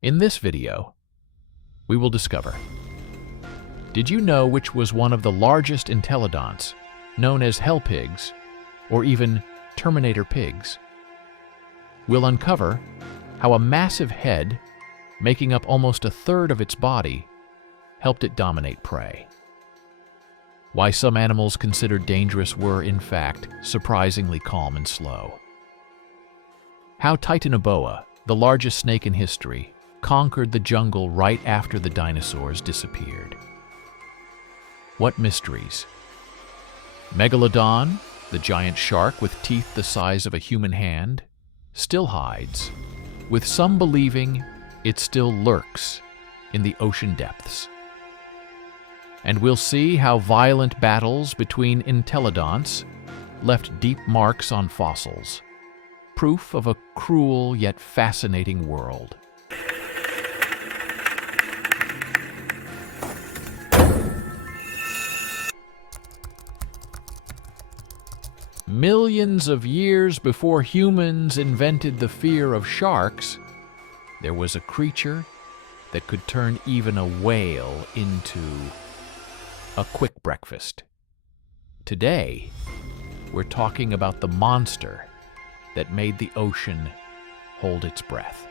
In this video, we will discover: did you know which was one of the largest entelodonts, known as hell pigs, or even Terminator pigs? We'll uncover how a massive head, making up almost a third of its body, helped it dominate prey. Why some animals considered dangerous were, in fact, surprisingly calm and slow. How Titanoboa, the largest snake in history, conquered the jungle right after the dinosaurs disappeared. What mysteries? Megalodon, the giant shark with teeth the size of a human hand, still hides, with some believing it still lurks in the ocean depths. And we'll see how violent battles between entelodonts left deep marks on fossils, proof of a cruel yet fascinating world. Millions of years before humans invented the fear of sharks, there was a creature that could turn even a whale into a quick breakfast. Today, we're talking about the monster that made the ocean hold its breath.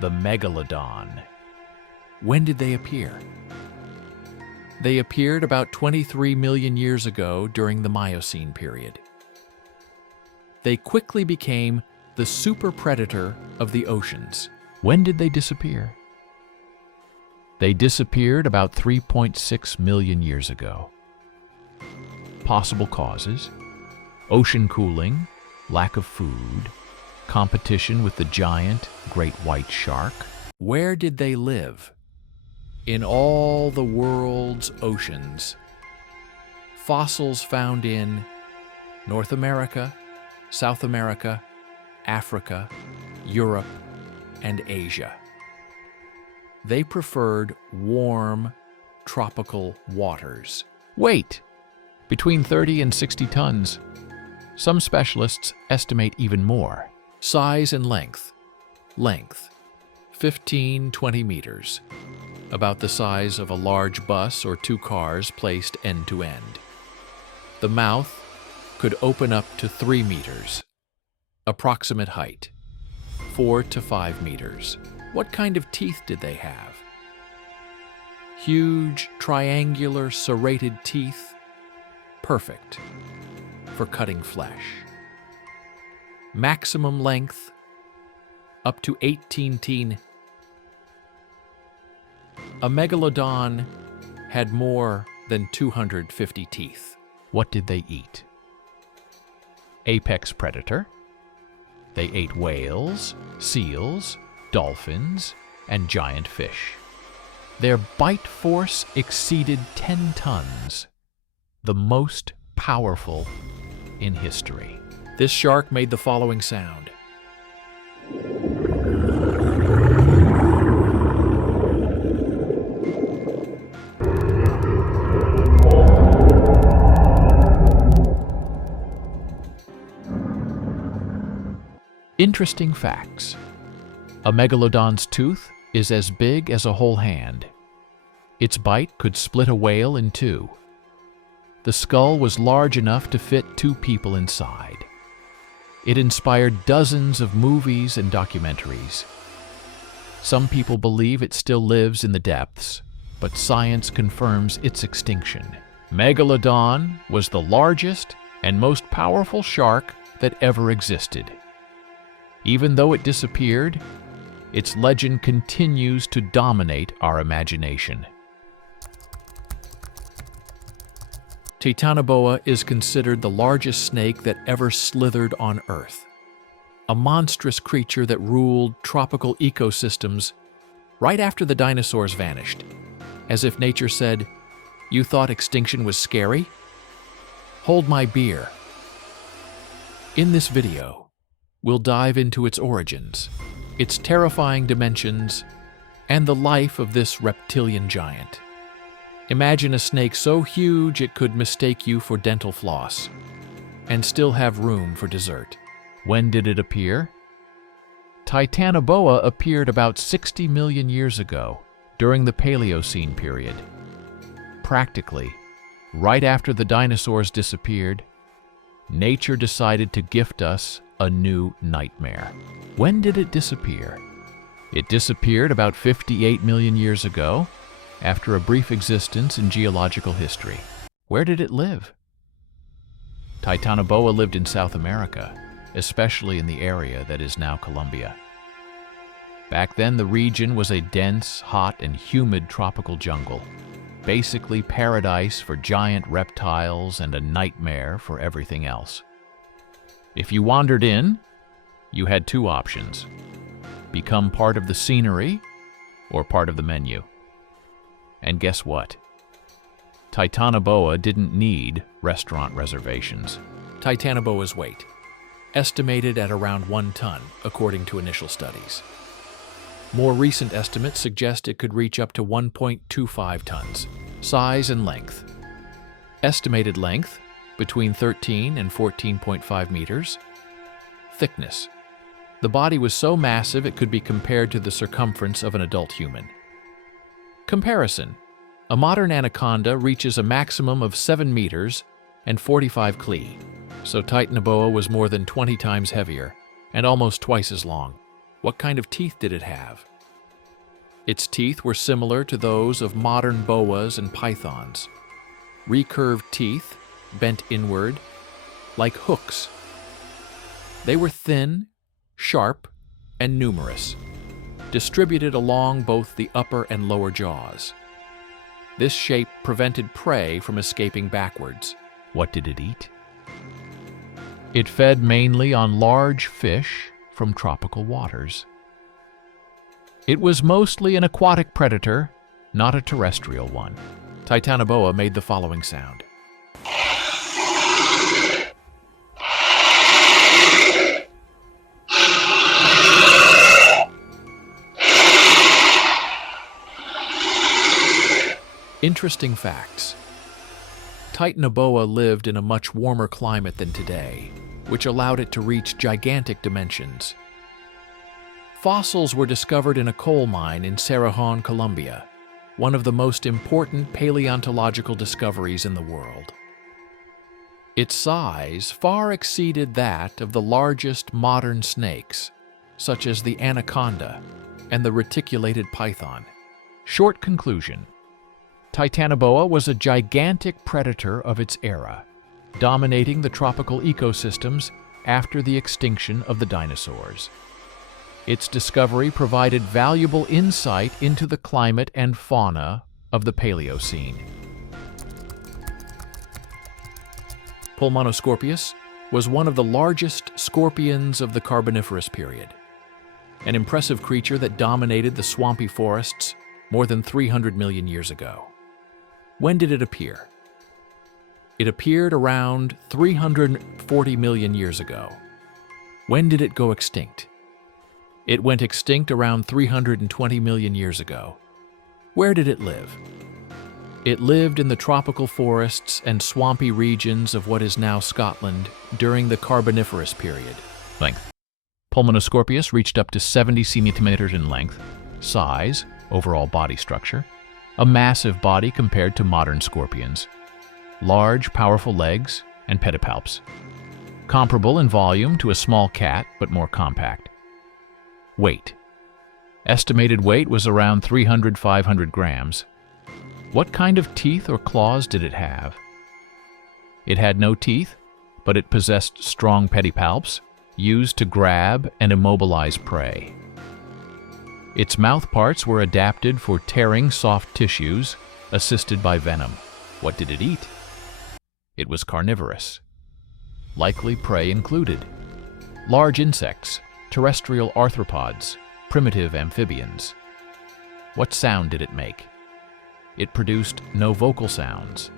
The Megalodon. When did they appear? They appeared about 23 million years ago during the Miocene period. They quickly became the super predator of the oceans. When did they disappear? They disappeared about 3.6 million years ago. Possible causes: ocean cooling, lack of food, competition with the giant great white shark. Where did they live? In all the world's oceans. Fossils found in North America, South America, Africa, Europe, and Asia. They preferred warm, tropical waters. Weight: between 30 and 60 tons. Some specialists estimate even more. Size and length: 15-20 meters. About the size of a large bus or two cars placed end to end. The mouth could open up to 3 meters. Approximate height: 4 to 5 meters. What kind of teeth did they have? Huge, triangular, serrated teeth, perfect for cutting flesh. Maximum length, up to 18 teeth. A Megalodon had more than 250 teeth. What did they eat? Apex predator. They ate whales, seals, dolphins, and giant fish. Their bite force exceeded 10 tons, the most powerful in history. This shark made the following sound. Interesting facts. A megalodon's tooth is as big as a whole hand. Its bite could split a whale in two. The skull was large enough to fit 2 people inside. It inspired dozens of movies and documentaries. Some people believe it still lives in the depths, but science confirms its extinction. Megalodon was the largest and most powerful shark that ever existed. Even though it disappeared, its legend continues to dominate our imagination. Titanoboa is considered the largest snake that ever slithered on Earth. A monstrous creature that ruled tropical ecosystems right after the dinosaurs vanished. As if nature said, "You thought extinction was scary? Hold my beer." In this video, we'll dive into its origins, its terrifying dimensions, and the life of this reptilian giant. Imagine a snake so huge it could mistake you for dental floss, and still have room for dessert. When did it appear? Titanoboa appeared about 60 million years ago, during the Paleocene period. Practically, right after the dinosaurs disappeared, nature decided to gift us a new nightmare. When did it disappear? It disappeared about 58 million years ago, after a brief existence in geological history. Where did it live? Titanoboa lived in South America, especially in the area that is now Colombia. Back then, the region was a dense, hot, and humid tropical jungle, basically paradise for giant reptiles and a nightmare for everything else. If you wandered in, you had two options: become part of the scenery or part of the menu. And guess what? Titanoboa didn't need restaurant reservations. Titanoboa's weight, estimated at around 1 ton, according to initial studies. More recent estimates suggest it could reach up to 1.25 tons. Size and length. Estimated length, between 13 and 14.5 meters. Thickness. The body was so massive it could be compared to the circumference of an adult human. Comparison. A modern anaconda reaches a maximum of 7 meters and 45 kli, so Titanoboa was more than 20 times heavier and almost twice as long. What kind of teeth did it have? Its teeth were similar to those of modern boas and pythons. Recurved teeth, bent inward, like hooks. They were thin, sharp, and numerous, distributed along both the upper and lower jaws. This shape prevented prey from escaping backwards. What did it eat? It fed mainly on large fish from tropical waters. It was mostly an aquatic predator, not a terrestrial one. Titanoboa made the following sound. Interesting facts. Titanoboa lived in a much warmer climate than today, which allowed it to reach gigantic dimensions. Fossils were discovered in a coal mine in Cerrejón, Colombia, one of the most important paleontological discoveries in the world. Its size far exceeded that of the largest modern snakes, such as the anaconda and the reticulated python. Short conclusion. Titanoboa was a gigantic predator of its era, dominating the tropical ecosystems after the extinction of the dinosaurs. Its discovery provided valuable insight into the climate and fauna of the Paleocene. Pulmonoscorpius was one of the largest scorpions of the Carboniferous period, an impressive creature that dominated the swampy forests more than 300 million years ago. When did it appear? It appeared around 340 million years ago. When did it go extinct? It went extinct around 320 million years ago. Where did it live? It lived in the tropical forests and swampy regions of what is now Scotland during the Carboniferous period. Length. Pulmonoscorpius reached up to 70 centimeters in length. Size, overall body structure. A massive body compared to modern scorpions. Large, powerful legs and pedipalps. Comparable in volume to a small cat, but more compact. Weight. Estimated weight was around 300–500 grams. What kind of teeth or claws did it have? It had no teeth, but it possessed strong pedipalps, used to grab and immobilize prey. Its mouth parts were adapted for tearing soft tissues, assisted by venom. What did it eat? It was carnivorous. Likely prey included large insects, terrestrial arthropods, primitive amphibians. What sound did it make? It produced no vocal sounds.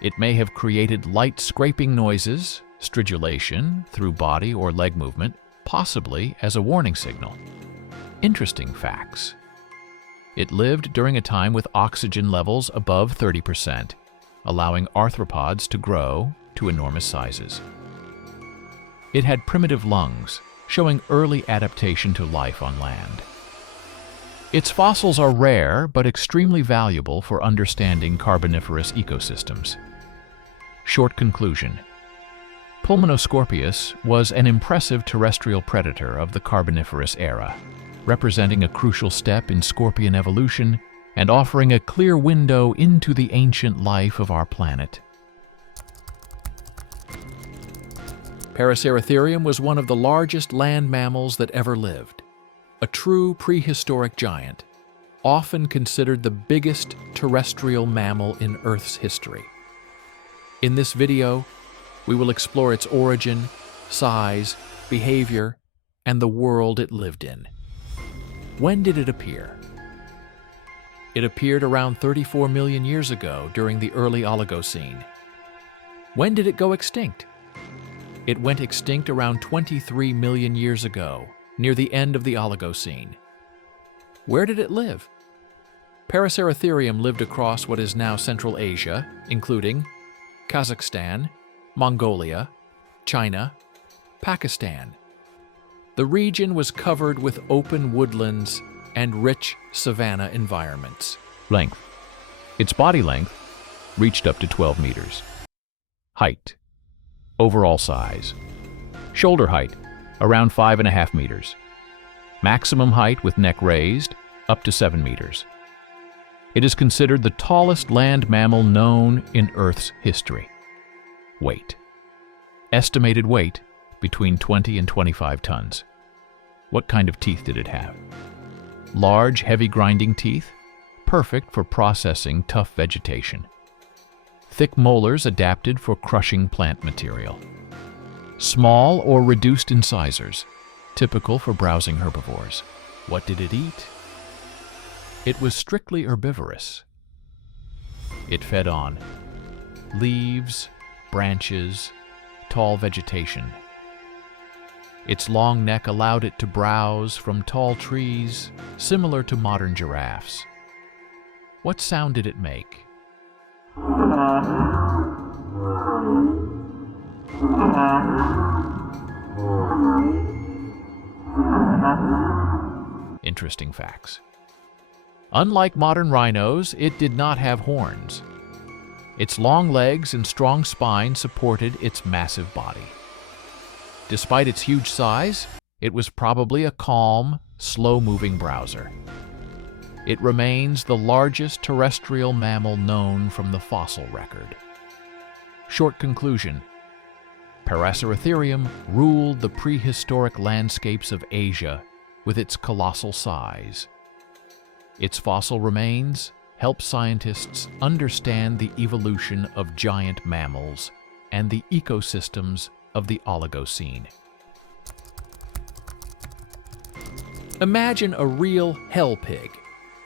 It may have created light scraping noises, stridulation through body or leg movement, possibly as a warning signal. Interesting facts. It lived during a time with oxygen levels above 30%, allowing arthropods to grow to enormous sizes. It had primitive lungs, showing early adaptation to life on land. Its fossils are rare but extremely valuable for understanding Carboniferous ecosystems. Short conclusion. Pulmonoscorpius was an impressive terrestrial predator of the Carboniferous era, representing a crucial step in scorpion evolution and offering a clear window into the ancient life of our planet. Paraceratherium was one of the largest land mammals that ever lived. A true prehistoric giant, often considered the biggest terrestrial mammal in Earth's history. In this video, we will explore its origin, size, behavior, and the world it lived in. When did it appear? It appeared around 34 million years ago during the early Oligocene. When did it go extinct? It went extinct around 23 million years ago, near the end of the Oligocene. Where did it live? Paraceratherium lived across what is now Central Asia, including Kazakhstan, Mongolia, China, Pakistan. The region was covered with open woodlands and rich savanna environments. Length. Its body length reached up to 12 meters. Height. Overall size. Shoulder height, around 5.5 meters. Maximum height with neck raised, up to 7 meters. It is considered the tallest land mammal known in Earth's history. Weight. Estimated weight, between 20 and 25 tons. What kind of teeth did it have? Large, heavy grinding teeth, perfect for processing tough vegetation. Thick molars adapted for crushing plant material. Small or reduced incisors, typical for browsing herbivores. What did it eat? It was strictly herbivorous. It fed on leaves, branches, tall vegetation. Its long neck allowed it to browse from tall trees, similar to modern giraffes. What sound did it make? Interesting facts. Unlike modern rhinos, it did not have horns. Its long legs and strong spine supported its massive body. Despite its huge size, it was probably a calm, slow-moving browser. It remains the largest terrestrial mammal known from the fossil record. Short conclusion. Paraceratherium ruled the prehistoric landscapes of Asia with its colossal size. Its fossil remains help scientists understand the evolution of giant mammals and the ecosystems of the Oligocene. Imagine a real hell pig,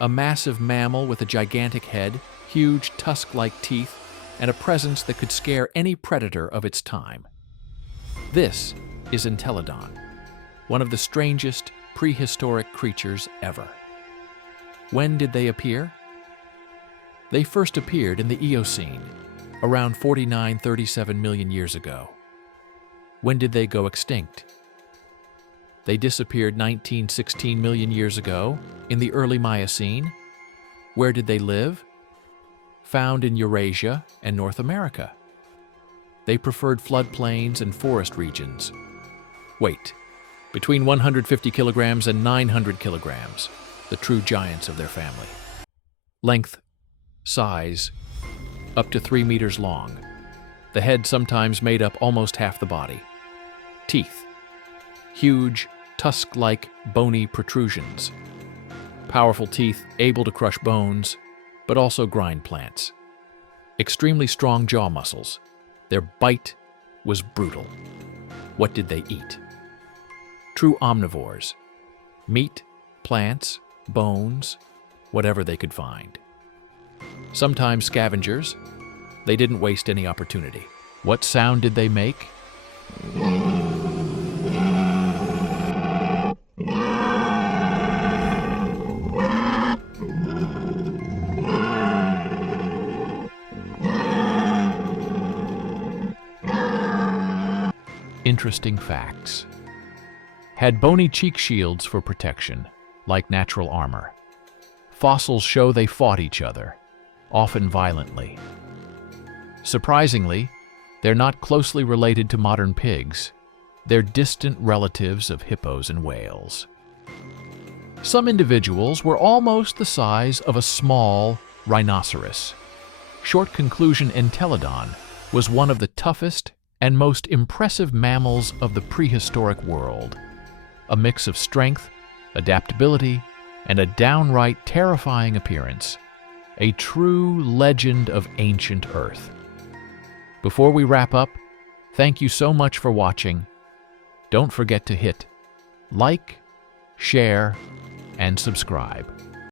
a massive mammal with a gigantic head, huge tusk-like teeth, and a presence that could scare any predator of its time. This is Entelodon, one of the strangest prehistoric creatures ever. When did they appear? They first appeared in the Eocene, around 49-37 million years ago. When did they go extinct? They disappeared 19-16 million years ago in the early Miocene. Where did they live? Found in Eurasia and North America. They preferred floodplains and forest regions. Weight, between 150 kilograms and 900 kilograms, the true giants of their family. Length, size, up to 3 meters long. The head sometimes made up almost half the body. Teeth, huge, tusk-like, bony protrusions. Powerful teeth able to crush bones, but also grind plants. Extremely strong jaw muscles. Their bite was brutal. What did they eat? True omnivores. Meat, plants, bones, whatever they could find. Sometimes scavengers. They didn't waste any opportunity. What sound did they make? Interesting facts. had bony cheek shields for protection, like natural armor. Fossils show they fought each other, often violently. Surprisingly, they're not closely related to modern pigs. They're distant relatives of hippos and whales. Some individuals were almost the size of a small rhinoceros. Short conclusion, Entelodon was one of the toughest and most impressive mammals of the prehistoric world. A mix of strength, adaptability, and a downright terrifying appearance. A true legend of ancient Earth. Before we wrap up, thank you so much for watching. Don't forget to hit like, share, and subscribe.